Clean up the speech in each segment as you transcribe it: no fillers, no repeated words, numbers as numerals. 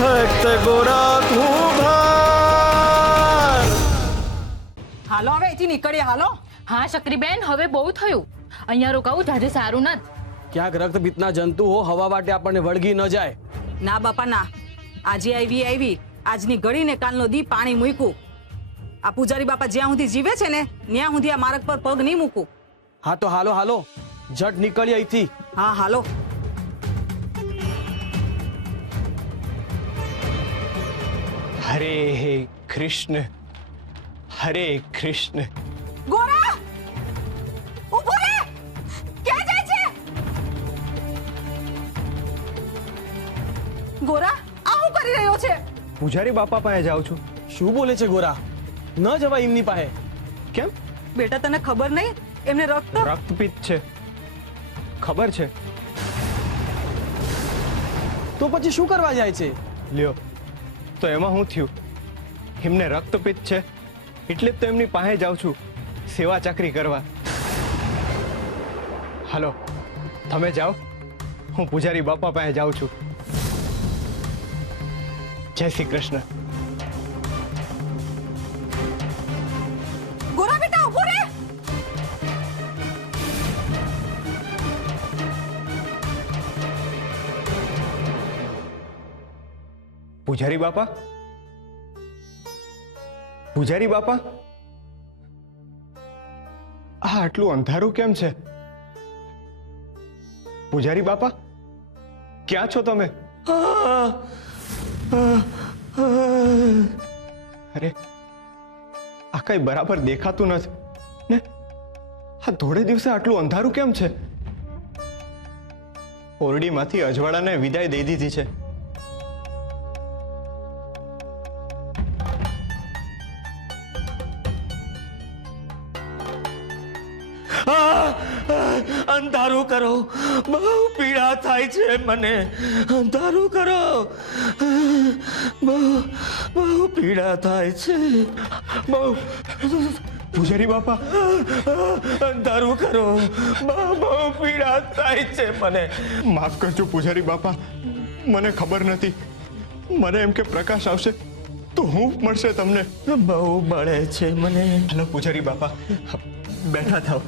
ભક્ત ગોરા કુંભાર. હાલો હવે અહીંથી નીકળીએ હાલો. હા શકરીબેન, હવે બહુ થયું. અહીંયા રોકાવું જાજે સારું નથી. ક્યાંક રક્તપિત્તના જંતુઓ હવા વાટે આપણને વળગી ન જાય. ના બાપા ના, આજે આવી આજની ઘડીને કાલનો દી પાણી મૂક્યું. આ પૂજારી બાપા જ્યાં સુધી જીવે છે ને ત્યાં સુધી આ માર્ગ પર પગ નહીં મૂકું. હા તો હાલો હાલો, ઝટ નીકળીએ અહીંથી. હા હાલો. હરે કૃષ્ણ, હરે કૃષ્ણ. ગોરા ઊભો રે, ક્યાં જાય છે? ગોરા આ શું કરી રહ્યો છે? પૂજારી બાપા પાસે જાઉં છું. શું બોલે છે ગોરા? ન જવાય એમની પાસે. કેમ? બેટા તને ખબર નહીં એમને રક્તપિત્ત છે, ખબર છે. તો પછી શું કરવા જાય છે? લ્યો, તો એમાં શું થયું? એમને રક્તપિત્ત છે એટલે જ તો એમની પાસે જાઉં છું સેવા ચાકરી કરવા. હાલો તમે જાઓ, હું પૂજારી બાપા પાસે જાઉં છું. જય શ્રી કૃષ્ણ. ગોરા બેટા ઊભો રે. પૂજારી બાપા, પૂજારી બાપા, આ આટલું અંધારું કેમ છે? પૂજારી બાપા, ક્યાં છો તમે? અરે આ કઈ બરાબર દેખાતું નથી ને. આ થોડે દિવસે આટલું અંધારું કેમ છે? ઓરડીમાંથી અજવાળાને વિદાય દઈ દીધી છે. અંધારું કરો, બહુ પીડા થાય છે મને. અંધારું કરો, બહુ પીડા થાય છે. બહુ. પૂજારી બાપા, અંધારું કરો, બહુ પીડા થાય છે મને. માફ કરજો પૂજારી બાપા, મને ખબર નથી. મને એમ કે પ્રકાશ આવશે તો હું મળશે તમને. બહુ બળે છે મને. હેલો પૂજારી બાપા, બેઠા થાવ.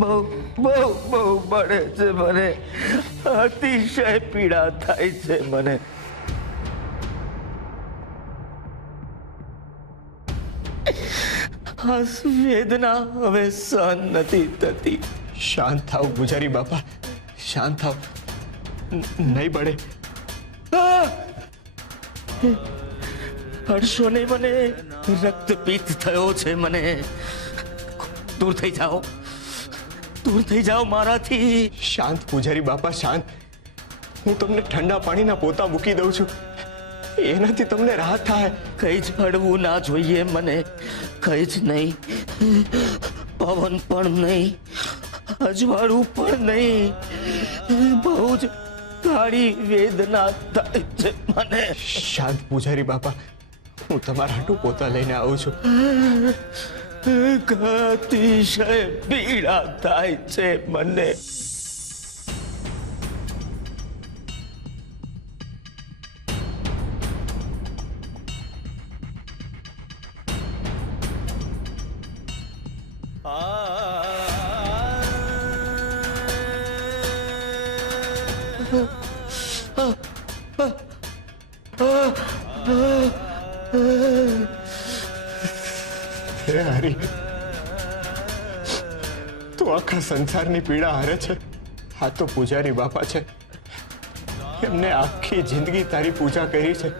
બહુ બળે છે મને. અતિશય પીડા થાય છે મને. આ વેદના હવે સહન નથી થતી. શાંત થાવ પૂજારી બાપા, શાંત થાવ. નહીં બળે. હડશો નહીં મને. રક્તપિત્ત થયો છે મને. દૂર થઈ જાઓ, દૂર થઈ જાઓ મારાથી. શાંત પૂજારી બાપા, શાંત. હું તમને ઠંડા પાણીના પોતા મૂકી દઉં છું, એનાથી તમને રાહત થાય. કઈ જ હળવું ના જોઈએ મને, કઈ જ નહીં. પવન પણ નહીં, અજવાળું પણ નહીં. બહુ જ ગાઢી વેદના થાય છે મને. શાંત પૂજારી બાપા, હું તમારા હાટુ પોતા લઈને આવું છું. અતિશય પીડા થાય છે મને. હે હરી, તું આખા સંસારની પીડા હારે છે. આ તો પૂજારી બાપા છે, એમને આખી જિંદગી તારી પૂજા કરી છે.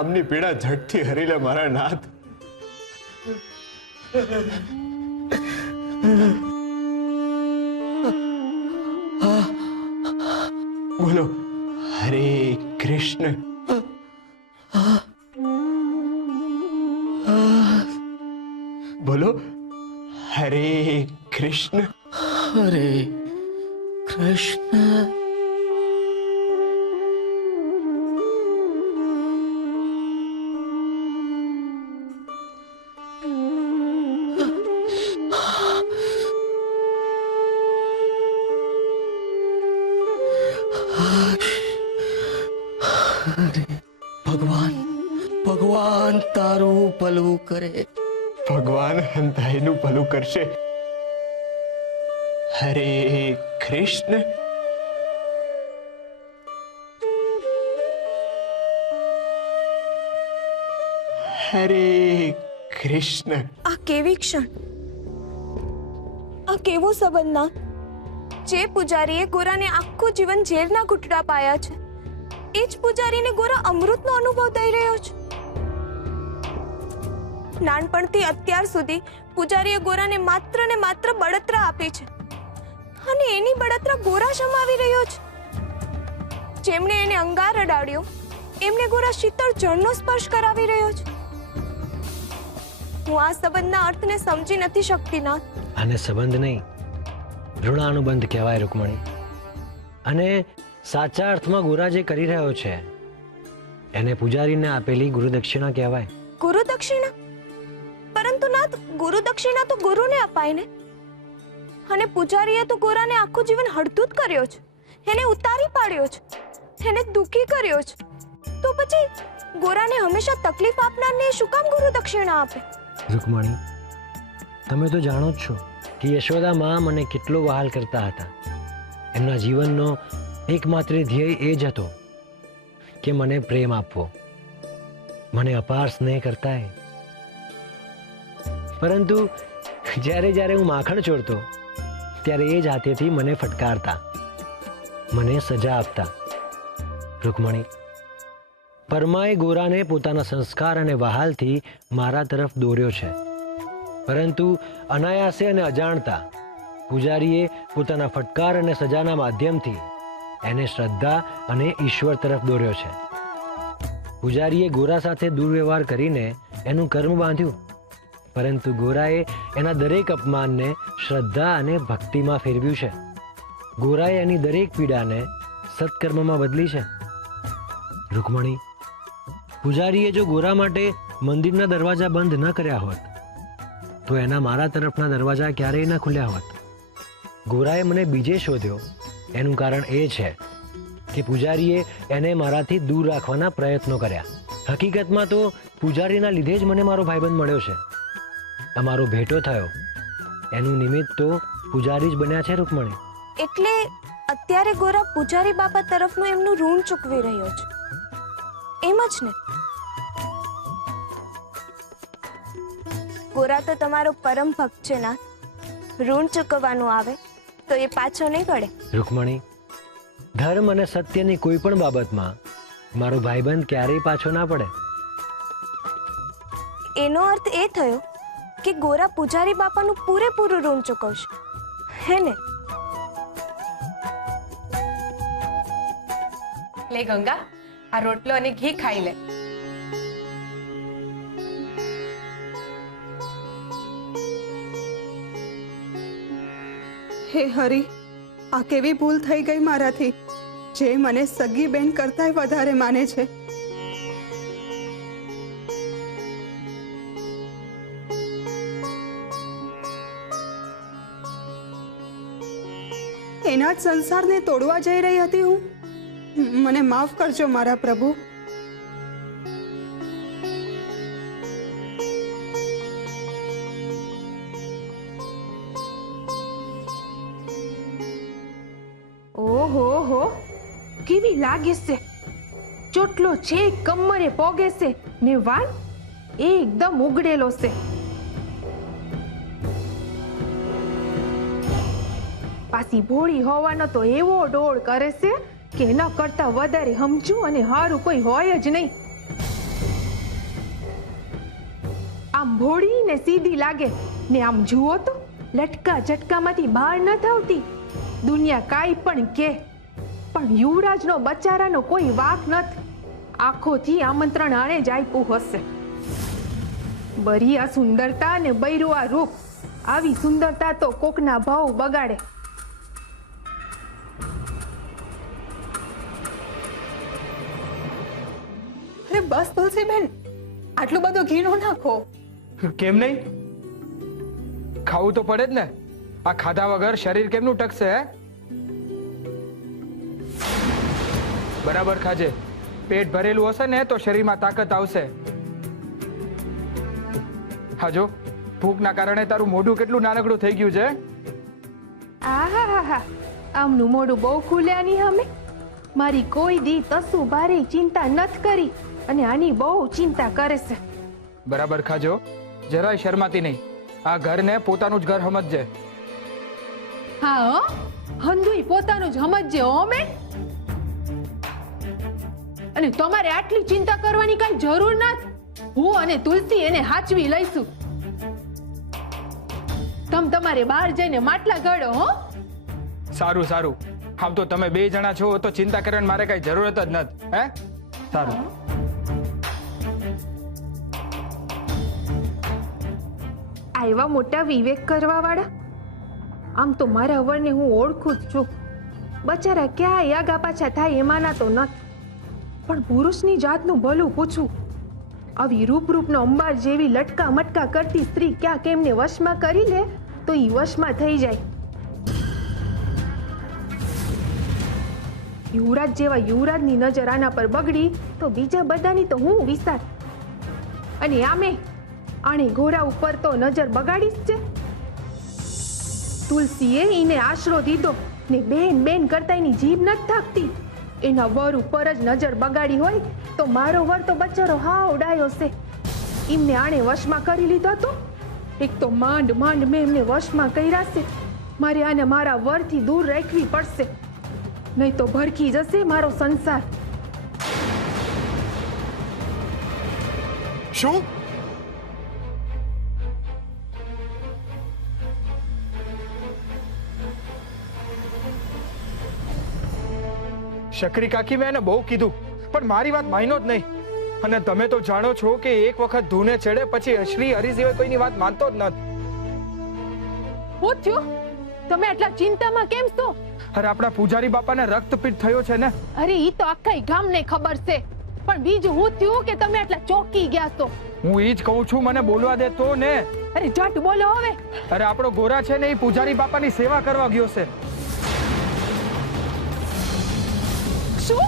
આમની પીડા ઝટથી હરી લે મારા નાથ. બોલો હરે કૃષ્ણ. બોલો હરે કૃષ્ણ. હરે કૃષ્ણ. ભગવાન ભગવાન તારું ભલું કરે. ભગવાન હંધાઈનું ભલું કરશે. હરે કૃષ્ણ. હરે કૃષ્ણ. આ કેવી ક્ષણ, આ કેવો સંબંધના જે પૂજારીએ ગોરાને આખું જીવન ઝેરના ઘૂંટડા પાયા છે, એ જ પૂજારીને ગોરા અમૃતનો અનુભવ થઈ રહ્યો છે. નાનપણથી અત્યાર સુધી પૂજારીએ ગોરાને માત્ર ને માત્ર બળતરા આપી છે, અને એની બળતરા ગોરા જમાવી રહ્યો છે. જેમણે એને અંગાર અડાડ્યો એમને ગોરા શીતળ જળનો સ્પર્શ કરાવી રહ્યો છે. હું આ સંબંધના અર્થને સમજી નથી શકતી નાથ. આને સંબંધ નહીં, ઋણાનુબંધ કહેવાય રૂકમણી. અને સાચા અર્થમાં ગોરા જે કરી રહ્યો છે એને પૂજારીને આપેલી ગુરુદક્ષિણા કહેવાય. ગુરુ દક્ષિણા? પરંતુ નાથ, ગુરુ દક્ષિણા તો ગુરુને અપાય ને. અને પૂજારીએ તો ગોરાને આખું જીવન હડધૂત કર્યો છે, એને ઉતારી પાડ્યો છે, એને દુઃખી કર્યો છે. તો પછી ગોરાને હંમેશા તકલીફ આપનારને શું કામ ગુરુ દક્ષિણા આપે? રૂકમણી, તમે તો જાણો જ છો કે યશોદા માં મને કેટલો વહાલ કરતા હતા. એમના જીવનનો એકમાત્ર ધ્યેય એ જ હતો કે મને પ્રેમ આપવો, મને અપાર સ્નેહ કરતા. પરંતુ જ્યારે જ્યારે હું માખણ ચોરતો ત્યારે એ જ હાથેથી મને ફટકારતા, મને સજા આપતા. રૂકમણી, પરમાએ ગોરાને પોતાના સંસ્કાર અને વહાલથી મારા તરફ દોર્યો છે, પરંતુ અનાયાસે અને અજાણતા પૂજારીએ પોતાના ફટકાર અને સજાના માધ્યમથી એને શ્રદ્ધા અને ઈશ્વર તરફ દોર્યો છે. પૂજારીએ ગોરા સાથે દુર્વ્યવહાર કરીને એનું કર્મ બાંધ્યું, પરંતુ ગોરાએ એના દરેક અપમાનને શ્રદ્ધા અને ભક્તિમાં ફેરવ્યું છે. ગોરાએ એની દરેક પીડાને સત્કર્મમાં બદલી છે. રૂકમણી, પૂજારીએ જો ગોરા માટે મંદિરના દરવાજા બંધ ન કર્યા હોત તો એના મારા તરફના દરવાજા ક્યારેય ન ખુલ્યા હોત. ગોરાએ મને બીજે શોધ્યો એનું કારણ એ છે કે પૂજારીએ એને મારાથી દૂર રાખવાના પ્રયત્નો કર્યા. હકીકતમાં તો પૂજારીના લીધે જ મને મારો ભાઈબંધ મળ્યો છે. અમારો ભેટો થયો એનું નિમિત્ત તો પૂજારી જ બન્યા છે. રૂકમણી, એટલે અત્યારે ગોરા પૂજારી બાપા તરફનું એમનું ઋણ ચૂકવી રહ્યો છે, એમ જ ને? ગોરા તો તમારો પરમ ભક્ત છે નાથ. ઋણ ચૂકવવાનું આવે તો એ પાછો નહીં પડે. રૂકમણી, ધર્મ અને સત્યની કોઈ પણ બાબતમાં મારો ભાઈબંધ ક્યારેય પાછો ના પડે. એનો અર્થ એ થયો કે ગોરા પૂજારી બાપાનું પૂરેપૂરું ઋણ ચૂકવશે, હે ને? લે ગંગા, આ રોટલો અને ઘી ખાઈ લે. હે હરી, આ કેવી ભૂલ થઈ ગઈ મારાથી, જે મને સગી બેન કરતાંય વધારે માને છે. એના જ સંસારને તોડવા જઈ રહી હતી હું. મને માફ કરજો મારા પ્રભુ. ઓહો, કેવી લાગે છે! ચોટલો છે કમરે પોગે છે ને વાળ એકદમ ઉગડેલો છે. પાછી ભોળી હોવાનો તો એવો ડોળ કરે છે કે ન કરતા વધારે સમજુ અને હારું કોઈ હોય જ નહીં. આમ ભોળી ને સીધી લાગે ને આમ જુઓ તો લટકા ઝટકામાંથી બહાર ન થતી. દુનિયા કાંઈ પણ કે, પણ યુવરાજનો બચારાનો કોઈ વાક નથી. આંખોથી આમંત્રણ આણે જ આપ્યું હશે. બરી આ સુંદરતા ને બૈરું આ રૂપ, આવી સુંદરતા તો કોકના ભાવ બગાડે. અરે બસ તુલસીબેન, આટલું બધું ઘી નો નાખો. કેમ નહીં? ખાવું તો પડે જ ને. આ ખાધા વગર શરીર કેમનું ટકશે? હે, બરાબર ખાજે, પેટ ભરેલું હશે ને તો શરીરમાં તાકાત આવશે. હા જો, ભૂખના કારણે તારું મોઢું કેટલું નાનકડું થઈ ગયું છે. આહાહાહા, આમનું મોઢું બહુ ખુલ્યા ની અમે. મારી કોઈ દી તસુ બારી ચિંતા નથી કરી અને આની બહુ ચિંતા કરે છે. બરાબર ખાજો, જરાય શરમાતી નહીં. આ ઘરને પોતાનું જ ઘર સમજજે. હા હો, હંધુય પોતાનું જ સમજજે હો મેં. અને તમારે આટલી ચિંતા કરવાની કઈ જરૂર નથી. હું અને તુલસી એને હાચવી લઈશું. તમારે બહાર જઈને માટલા ઘડો હો. સારું સારું, આમ તો તમે બે જણા છો તો ચિંતા કરવાની મારે કઈ જરૂરત જ નથી. હે સારું. આવ્યા મોટા વિવેક કરવા વાળા. આમ તો મારા વરને હું ઓળખું જ છું. બચારા ક્યાં યાગા પાછા થાય એમાંના તો નથી. પણ પુરુષની જાતનું ભલું પૂછું. આવી રૂપનો અંબાર જેવી લટકા મટકા કરતી સ્ત્રી ક્યાંક એમને વશમાં કરી લે તો ઈ વશમાં થઈ જાય. યુવરાજ જેવા યુવરાજની નજર આના પર બગડી તો બીજા બધાની તો હું વિચાર. અને આમે આણે ગોરા ઉપર તો નજર બગાડી જ છે. તુલસીએ એને આશરો દીધો ને બેન બેન કરતા એની જીભ નથી થાકતી. એના વર ઉપર જ નજર બગાડી હોય તો મારો વર તો બચારો હાવ ડાયો છે. એમને આણે વશમાં કરી લીધો તો એક તો માંડ માંડ મેં એમને વશમાં કર્યા છે. મારે આને મારા વરથી દૂર રાખવી પડશે, નહીં તો ભરખી જશે મારો સંસાર. શું? શકરી કાકી, મેં એને બહુ કીધું પણ મારી વાત માન્યો જ નહીં. અને તમે તો જાણો છો કે એક વખત ધૂને ચડે પછી શ્રી હરિ સિવાય કોઈની વાત માનતો જ નથી. હું થયું? તમે આટલા ચિંતામાં કેમ છો? અરે આપણા પૂજારી બાપાને રક્તપીત થયો છે ને. અરે ઈ તો આખા ગામને ખબર છે, પણ બીજું હું થયું કે તમે આટલા ચોકી ગયા છો? હું ઈ જ કહું છું, મને બોલવા દે તો ને. અરે જટ બોલો હવે. અરે આપણો ગોરા છે ને એ પૂજારી બાપાની સેવા કરવા ગયો છે. શું?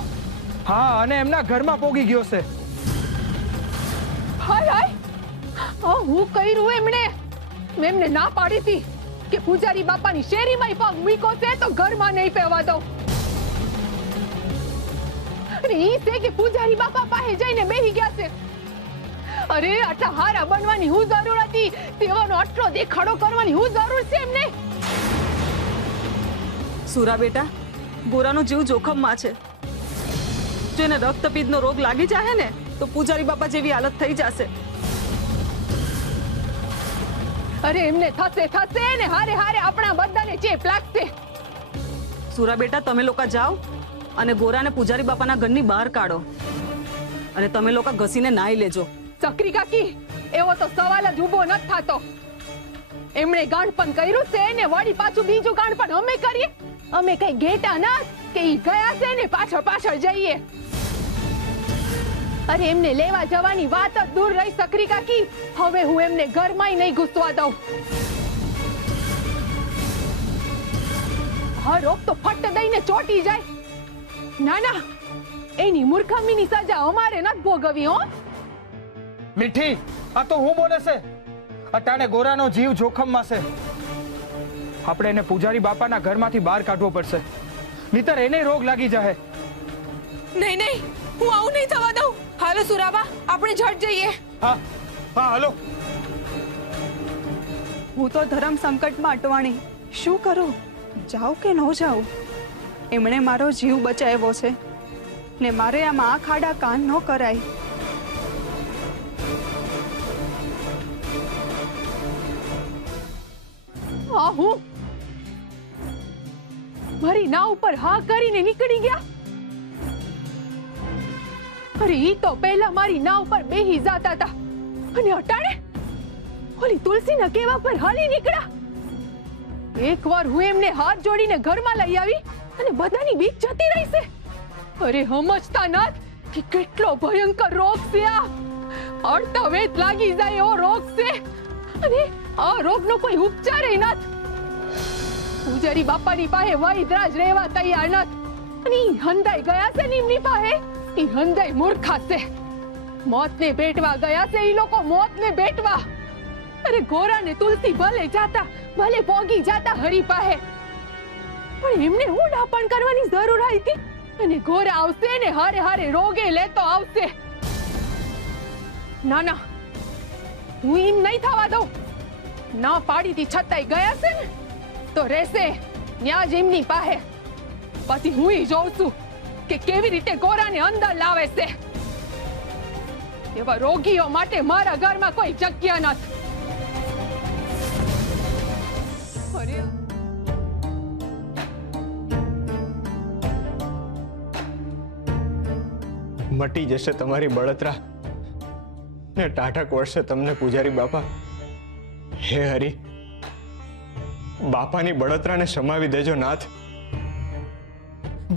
હા, અને એમના ઘરમાં પોગી ગયો છે. હાય હાય, હું કર્યું એમણે? મેં એમને ના પાડી હતી કે પૂજારી બાપાની શેરીમાં પગ મૂક્યો છે તો ઘરમાં નહીં પહેવા દઉં. અને ઈ છે કે પૂજારી બાપા પાસે જઈને બેહી ગયા છે. અરે આટલા હારા બનવાની હું જરૂર હતી? તેવાનો આટલો દેખાડો કરવાની હું જરૂર છે એમને? સુરા બેટા, ગોરાનો જીવ જોખમમાં છે. જો એને રક્તપિત્તનો રોગ લાગી જાય ને તો પૂજારી બાપા જેવી હાલત થઈ જશે. અરે એમને થશે ને હારે હારે આપણા બધાને ચેપ લાગશે. સુરા બેટા, તમે લોકો જાઓ અને ગોરાને પૂજારી બાપાના ઘરની બહાર કાઢો અને તમે લોકો ઘસીને નાઈ લેજો. સકરી કાકી, એવો તો સવાલ જ ઊભો નથી થતો. એમણે ગાંઠપણ કર્યું છે ને વળી પાછું બીજું ગાંઠપણ અમે કરીએ? અમે કઈ ઘેટા ના કે ઈ ગયા છે ને પાછળ પાછળ જઈએ? અરે એમને લેવા જવાની વાત જ દૂર રહી સકરી કાકી. હવે હું એમને ઘરમાં નહીં ઘૂસવા દઉં. હા, રોગ તો ફટ દઈને ચોટી જાય. ના ના, એની મૂર્ખામીની સજા અમારે નથી ભોગવી હો. મીઠી, આ તો હું બોલે છે. અટાણે ગોરાનો જીવ જોખમમાં છે. આપણે એને પૂજારી બાપાના ઘરમાંથી બહાર કાઢવો પડશે, નહીતર એને રોગ લાગી જાય. નહીં નહીં, હું આવું નહીં થવા દઉં. હાલો સુરાબા, આપણે ઝટ જઈએ. હા હા, હાલો. હું તો ધર્મ સંકટમાં અટવાણી. શું કરું? જાઉં કે ન જાઉં? એમણે મારો જીવ બચાવ્યો છે ને મારે આમાં આંખ આડા કાન ન કરાય. હું મારી નાવ ઉપર હા કરીને નીકળી ગયા. અરે ઈ તો પહેલા મારી નાવ પર બેહી જાતા હતા અને અટાણે ઓલી તુલસીના કેવા પર હાલી નીકળ્યા. એકવાર હું એમને હાથ જોડીને ઘરમાં લઈ આવી અને બધાની બીક જતી રહી છે. અરે સમજતા નથી કે કેટલો ભયંકર રોગ છે આ. અડતા વેત લાગી જાય એવો રોગ છે અને આ રોગનો કોઈ ઉપચાર નથી. પૂજારી બાપાની પાસે વૈદ્યરાજ રહેવા તૈયાર નથી અને હંધાઈ ગયા છે નિમની પાસે. ઈ હંધાઈ મૂર્ખા છે. મોતને ભેટવા ગયા છે ઈ લોકો, મોતને ભેટવા. અરે ગોરા ને તુલસી ભલે જાતા, ભલે પોગી જાતા હરી પાહે, પણ એમને હું ડાપણ કરવાની જરૂર હતી? અને ગોરા આવશે ને હારે હારે રોગે લેતો આવશે. ના ના, હું એમ નહીં થવા દઉં. ના પાડીથી છતાંય ગયા છે ને તો રહેશે ન્યા જ એમની પાસે. પછી હું જોઉં છું કે કેવી રીતે ગોરાને અંદર લાવે છે. એવા રોગીઓ માટે મારા ઘરમાં કોઈ જગ્યા નથી. અરે મટી જશે તમારી બળતરા ને ટાઢક વળશે તમને પૂજારી બાપા. હે હરી, બાપાની બળતરાને સમાવી દેજો નાથ.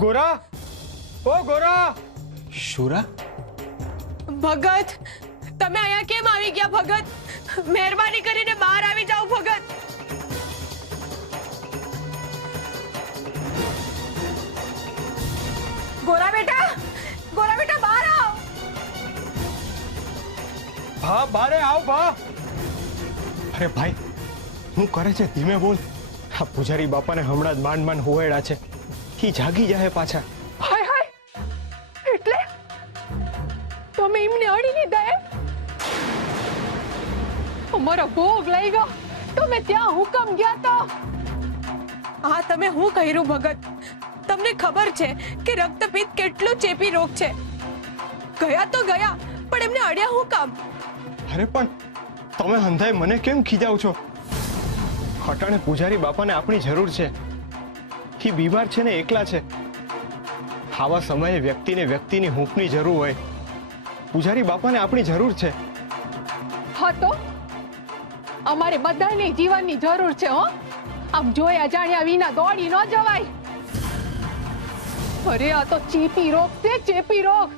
ગોરા, ઓ ગોરા! શુરા, ભગત, તમે અહીંયા કેમ આવી ગયા ભગત? મહેરબાની કરીને બહાર આવી જાઓ ભગત. ગોરા બેટા, ગોરા બેટા બહાર આવ. ભા, બારે આવ ભા. અરે ભાઈ, હું કરે છે? ધીમે બોલ. આ પૂજારી બાપાને હમણાં જ માંડ માંડ હોવાડા છે. ઈ જાગી જાય પાછા. હાય હાય, એટલે તમે એમને અડી લીધા એમ? અમારો ભોગ લઈ ગયો, તમે ત્યાં હુકમ ગયા તો? હા, તમે હું કર્યું ભગત? તમને ખબર છે કે રક્તપિત્ત કેટલો ચેપી રોગ છે? ગયા તો ગયા, પણ એમને અડ્યા હું કામ? અરે પણ તમે હંધાઈ મને કેમ ખીજાવ છો? હટાણે પૂજારી બાપાને આપણી જરૂર છે. ઈ બીમાર છે ને એકલા છે. આવા સમયે વ્યક્તિની હૂંફની જરૂર હોય. પૂજારી બાપાને આપણી જરૂર છે. હા તો અમારે બધાને જીવનની જરૂર છે. હો, આમ જોયા જાણ્યા વિના દોડી ન જવાય. અરે આ તો ચેપી રોગ છે, ચેપી રોગ.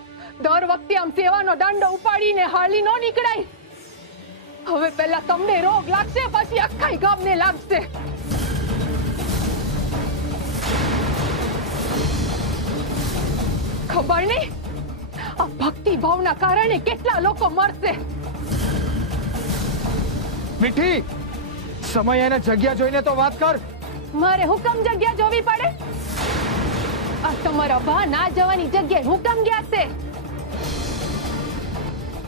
દર વખતે આમ સેવાનો દંડો ઉપાડીને હાલી ન નીકળાય. હવે પહેલા તમને રોગ લાગશે, પછી આખાઈ ગામને લાગશે. ખબર નહીં આ ભક્તિ ભાવના કારણે કેટલા લોકો મરશે. મીઠી, સમય અને જગ્યા જોઈને તો વાત કર. મારે હુકમ જગ્યા જોવી પડે? આ તમારા ભા ના જવાની જગ્યાએ હુકમ ગયા છે.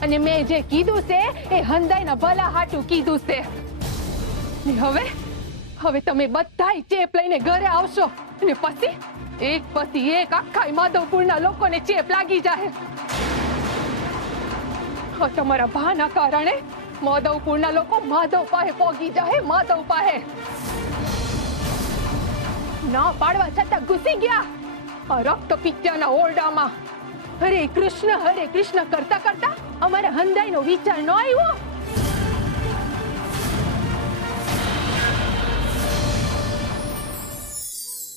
અને મેં જે કીધું છે એ હંધાઈના ભલા હાટું કીધું છે. ને હવે તમે બધાય ચેપ લઈને ઘરે આવશો, અને પછી એક પછી એક આખા માધવપુરના લોકોને ચેપ લાગી જાય. તમારા ભાના કારણે માધવપુરના લોકો માધવ પાસે પોગી જાય. માધવ પાસે ના પાડવા છતાં ઘૂસી ગયા આ રક્ત પિત્યાના ઓરડામાં. હરે કૃષ્ણ કરતા કરતા અમારા હંધાઈનો વિચાર ન આવ્યો.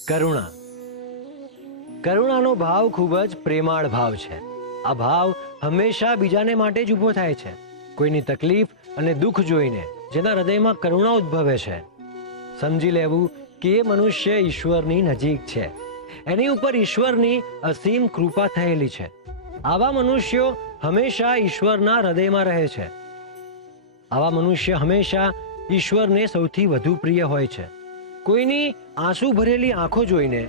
કરુણા. કરુણાનો ભાવ ખૂબ જ પ્રેમાળ ભાવ છે. આ ભાવ હંમેશા બીજાને માટે જ ઊભો થાય છે. કોઈની તકલીફ અને દુઃખ જોઈને જેના હૃદયમાં કરુણા ઉદ્ભવે છે, સમજી લેવું કે એ મનુષ્ય ઈશ્વરની નજીક છે. એની ઉપર ઈશ્વરની અસીમ કૃપા થયેલી છે. આવા મનુષ્યો હંમેશા ઈશ્વરના હૃદયમાં રહે છે. આવા મનુષ્ય હંમેશા ઈશ્વરને સૌથી વધુ પ્રિય હોય છે. કોઈની આંસુ ભરેલી આંખો જોઈને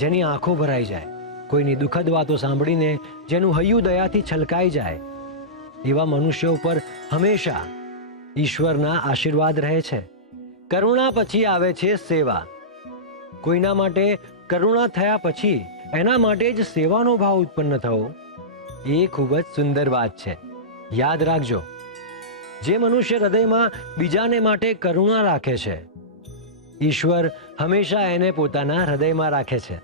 જેની આંખો ભરાઈ જાય, કોઈની દુઃખદ વાતો સાંભળીને જેનું હૈયું દયાથી છલકાઈ જાય, એવા મનુષ્યો ઉપર હંમેશા ઈશ્વરના આશીર્વાદ રહે છે. કરુણા પછી આવે છે સેવા. કોઈના માટે કરુણા થયા પછી એના માટે જ સેવાનો ભાવ ઉત્પન્ન થવો એ ખૂબ જ સુંદર વાત છે. યાદ રાખજો, જે મનુષ્ય હૃદયમાં બીજાને માટે કરુણા રાખે છે, ઈશ્વર હંમેશા એને પોતાના હૃદયમાં રાખે છે.